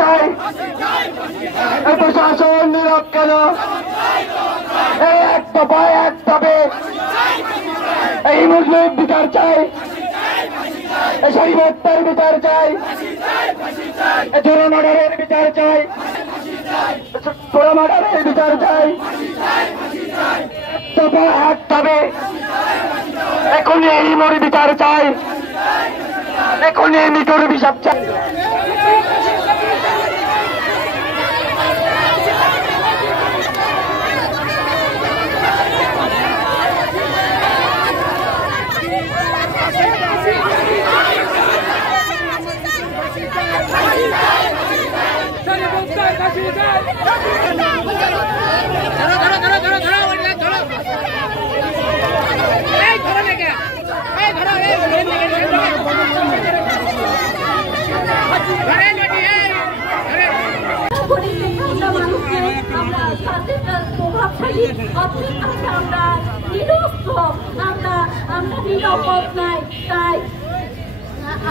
চাই, প্রশাসন নীরব কেন? এই এক দফায় এক দাবি, এই মুসলিম বিচার চাই, এই শরীয়তের বিচার চাই, জোড়া মার্ডারের বিচার চাই, জোড়া মার্ডারের বিচার চাই, দফা এক দাবি, এখনই এই মরি বিচার চাই, এখনই এই মিটুর হিসাব চাই। নিরাপদ নাই তাই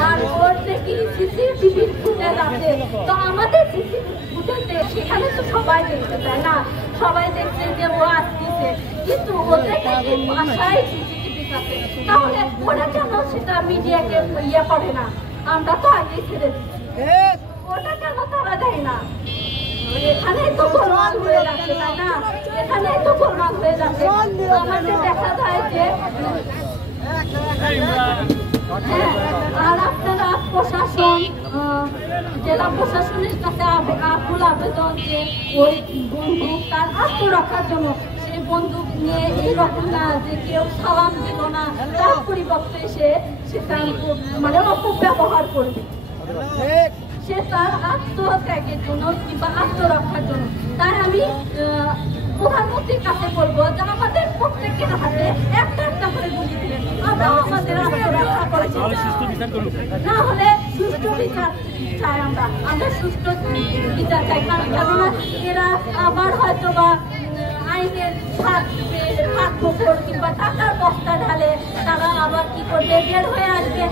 আর ওর দেখি সিসিটিভি ফুটেজ আছে, তো আমাদের সিসিটিভি ফুটেজ সেখানে তো সবাই দেখতে চায় না, সবাই দেখছে যে ও আসতেছে, কিন্তু ওদের নাকি বাসায় সিসিটিভি আছে, তাহলে ওরা কেন সেটা মিডিয়াকে ইয়ে করে না? আমরা তো আগেই ছেড়ে দিচ্ছি, ওটা কেন তারা দেয় না? এখানেই তো গোলমাল হয়ে যাচ্ছে, তাই না? এখানেই তো গোলমাল হয়ে যাচ্ছে। আমাদের দেখা যায় যে আর আপনারা প্রশাসন, জেলা প্রশাসনের কাছে আকুল আবেদন যে ওই বন্দুক তার আত্মরক্ষার জন্য, সেই বন্দুক নিয়ে এইরকম না যে কেউ সালাম দিল না, তার পরিবর্তে সেটা মানে অপব্যবহার করবে, সে তার আত্মত্যাগের জন্য কিংবা আত্মরক্ষার জন্য। তাই আমি প্রধানমন্ত্রীর কাছে বলবো যে আমাদের প্রত্যেকের হাতে একটা একটা করে গুলি দিলেন, আমরা আমাদের আত্মরক্ষা করেছি, না হলে সুষ্ঠু বিচার চাই, আমরা সুষ্ঠু বিচার চাই। কারণ কেননা এরা আবার হয়তো বা আইনের ফাঁক ফোকর কিংবা টাকার বস্তা ঢালে, তারা আবার কি করবে, বের হয়ে আসবে।